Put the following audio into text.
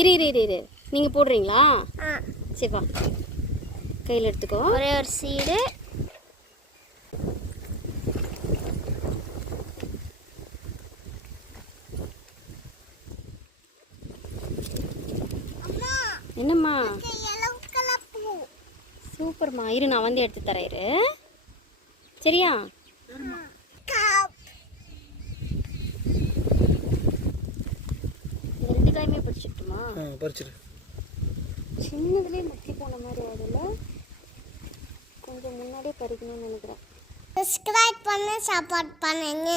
இரு இரு இரு இரு நீங்கள் போடுறீங்களா? சரிப்பா, கையில் எடுத்துக்கோ. ஒரே ஒரு சீடு. என்னம்மா? சூப்பர்மா, இரு நான் வந்து எடுத்து தரேன். இரு சரியா? இந்த 2 காயுமே பறிச்சுட்டுமா? பறிச்சிடு. சின்னதுலேயே மக்கி போன மாதிரி ஆகுதுல்ல, கொஞ்சம் முன்னாடியே பறிக்கணும்னு நினைக்கிறேன். சப்ஸ்கிரைப் பண்ணி சப்போர்ட் பண்ணுங்க.